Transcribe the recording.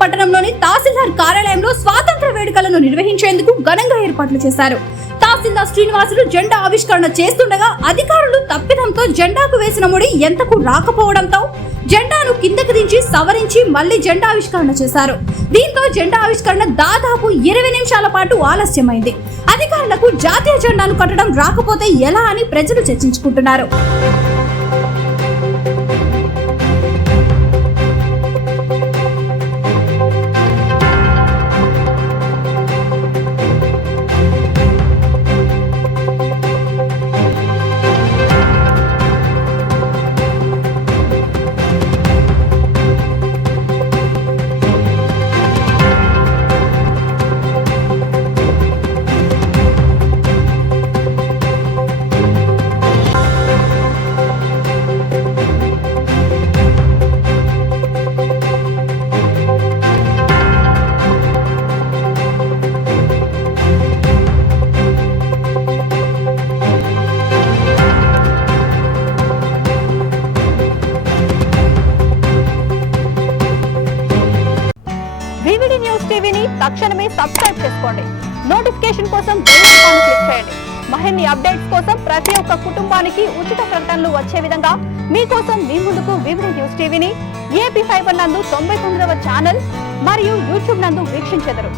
పట్టణంలోని తహసీల్దార్ కార్యాలయంలో స్వాతంత్ర వేడుకలను నిర్వహించేందుకు ఘనంగా ఏర్పాట్లు చేశారు. తహసీల్దార్ శ్రీనివాసులు జెండా ఆవిష్కరణ చేస్తుండగా అధికారులు తప్పిదంతో జెండాకు వేసిన ముడి ఎంతకు రాకపోవడంతో జెండాను కిందకి దించి సవరించి మళ్లీ జెండా ఆవిష్కరణ చేశారు. దీంతో జెండా ఆవిష్కరణ దాదాపు 20 నిమిషాల పాటు ఆలస్యమైంది. అధికారులకు జాతీయ జెండాను కట్టడం రాకపోతే ఎలా అని ప్రజలు చర్చించుకుంటున్నారు. వివిడి న్యూస్ టీవీని తక్షణమే సబ్స్క్రైబ్ చేసుకోండి. నోటిఫికేషన్ కోసం బెల్ ఐకాన్ క్లిక్ చేయండి. మరిన్ని అప్డేట్స్ కోసం ప్రతి ఒక్క కుటుంబానికి ఉచిత ప్రకటనలు వచ్చే విధంగా మీకోసం మీ ముందుకు వివిడి న్యూస్ టీవీని ఏపీ ఫైబర్ నందు 99వ ఛానల్ మరియు యూట్యూబ్ నందు వీక్షించెదరు.